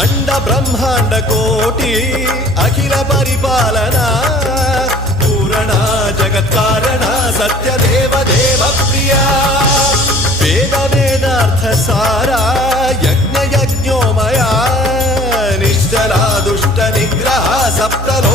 अंड ब्रह्मांड कोटि अखिल परिपालना पूरणा जगत्कारणा सत्यदेव देव प्रिया वेद वेदार्थ सारा यज्ञ यज्ञोमया निश्चला दुष्ट निग्रह सप्तलो